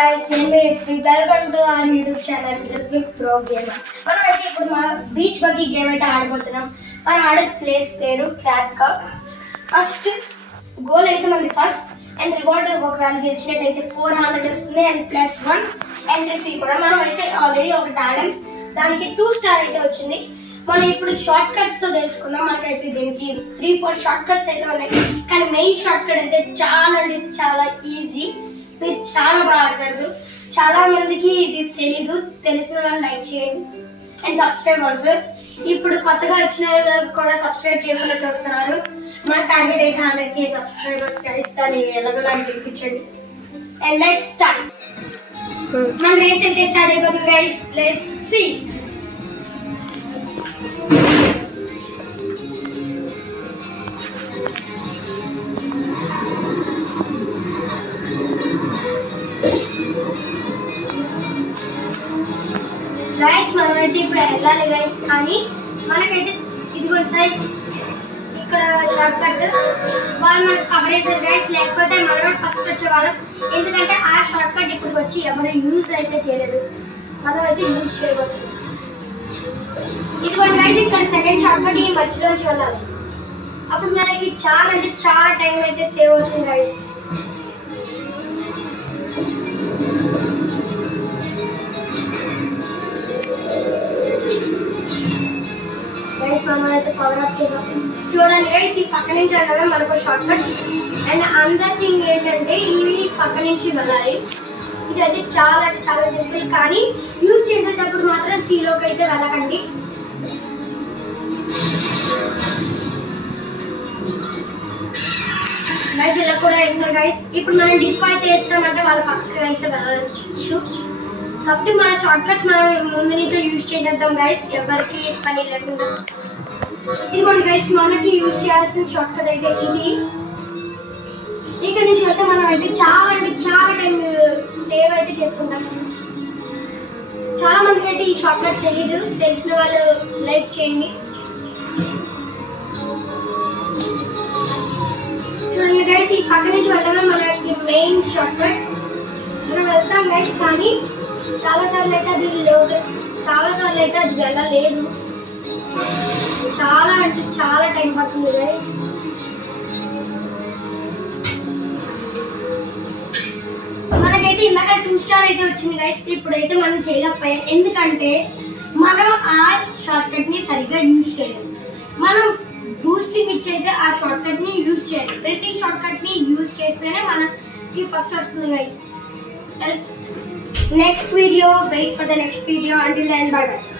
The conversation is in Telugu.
guys, welcome to our YouTube channel Ritvik's Pro Gamer. మనం అయితే ఇప్పుడు మా బీచ్ బగ్గీ గేమ్ అయితే ఆడబోతున్నాం. మనం ఆడే ప్లేస్ పేరు క్రాబ్ కప్. ఫస్ట్ గోల్ అయితే మనది ఫస్ట్ అండ్ రివార్డ్ ఒకవేళ గెలిచినట్టయితే 400 వస్తుంది అండ్ +1 ఎంట్రీ ఫీ కూడా. మనం అయితే ఆల్రెడీ ఒకటి ఆడాం, దానికి 2 స్టార్ అయితే వచ్చింది. మనం ఇప్పుడు షార్ట్ కట్స్ తో తెలుసుకుందాం. మనకైతే దీనికి 3-4 షార్ట్ కట్స్ అయితే ఉన్నాయి, కానీ మెయిన్ షార్ట్ కట్ అయితే చాలా ఈజీ. మీరు చాలా బాగా ఆడగలరు. చాలా మందికి ఇది తెలీదు, తెలిసిన వాళ్ళు లైక్ చేయండి అండ్ సబ్స్క్రైబ్ ఆల్సో. ఇప్పుడు కొత్తగా వచ్చిన వాళ్ళు కూడా సబ్స్క్రైబ్ చేయకుండా చూస్తున్నారు. మన టార్గెట్ అయితే 100K సబ్స్క్రైబర్స్ గైస్. దాన్ని ఎలాగో నాకు గెలిపించండి అండ్ లెట్స్ స్టార్ట్. మన రేస్ అయితే స్టార్ట్ అయిపోతుంది గైస్. Let's see. గైస్ మనమైతే ఇప్పుడు వెళ్ళాలి గైస్, కానీ మనకైతే ఇదిగోండి సార్ ఇక్కడ షార్ట్ కట్ వాళ్ళు మనకు కవర్ చేశారు గైస్, లేకపోతే మనమే ఫస్ట్ వచ్చేవాళ్ళం. ఎందుకంటే ఆ షార్ట్ కట్ ఇప్పుడు వచ్చి ఎవరు యూజ్ అయితే చేయలేదు, మనం అయితే యూజ్ చేయబోతున్నాం. ఇదిగోండి గైస్ ఇక్కడ సెకండ్ షార్ట్ కట్ ఈ మధ్యలోంచి వెళ్ళాలి. అప్పుడు మనకి చాలా టైం అయితే సేవ్ అవుతుంది గైస్. మనం అయితే పవర్ అప్ చేసాం. చూడండి గైస్, ఈ పక్క నుంచి వెళ్ళడమే మనకు షార్ట్ కట్. అండ్ అందర్ థింగ్ ఏంటంటే ఇవి పక్క నుంచి వెళ్ళాలి. ఇది అయితే చాలా సింపుల్, కానీ యూజ్ చేసేటప్పుడు మాత్రం సీలోకి అయితే వెళ్ళకండి. గైస్ ఇలా కూడా వేస్తారు గైస్. ఇప్పుడు మనం డిస్కో అయితే వేస్తామంటే వాళ్ళ పక్కకి అయితే వెళ్ళచ్చు, కాబట్టి మన షార్ట్ కట్స్ మనం ముందు నుంచి యూజ్ చేసేద్దాం గైస్, ఎవరికి పని లేకుండా. ఇదిగోండి గైస్ మనకి యూజ్ చేయాల్సిన షార్ట్ కట్ అయితే ఇది. ఇక్కడ నుంచి అయితే మనం అయితే చాలా టైం సేవ్ అయితే చేసుకుంటాం. చాలా మందికి అయితే ఈ షార్ట్ కట్ తెలీదు, తెలిసిన వాళ్ళు లైక్ చేయండి. చూడండి గైస్, ఈ పక్క నుంచి వెళ్ళడమే మనకి మెయిన్ షార్ట్ కట్. మనం వెళ్తాం గైస్, కానీ చాలాసార్లు అయితే అది వెళ్ళలేదు. చాలా టైం పడుతుంది గైస్. మనకైతే ఇందాక 2 స్టార్ అయితే వచ్చింది గైస్. ఇప్పుడైతే మనం చేయలేకపోయాం, ఎందుకంటే మనం ఆ షార్ట్ కట్ ని సరిగ్గా యూజ్ చేయలేం. మనం బూస్టింగ్ ఇచ్చైతే ఆ షార్ట్ కట్ ని యూజ్ చేయాలి. ప్రతి షార్ట్ కట్ ని యూజ్ చేస్తేనే మనకి ఫస్ట్ వస్తుంది guys. Next video, wait for the next video. Until then, bye bye.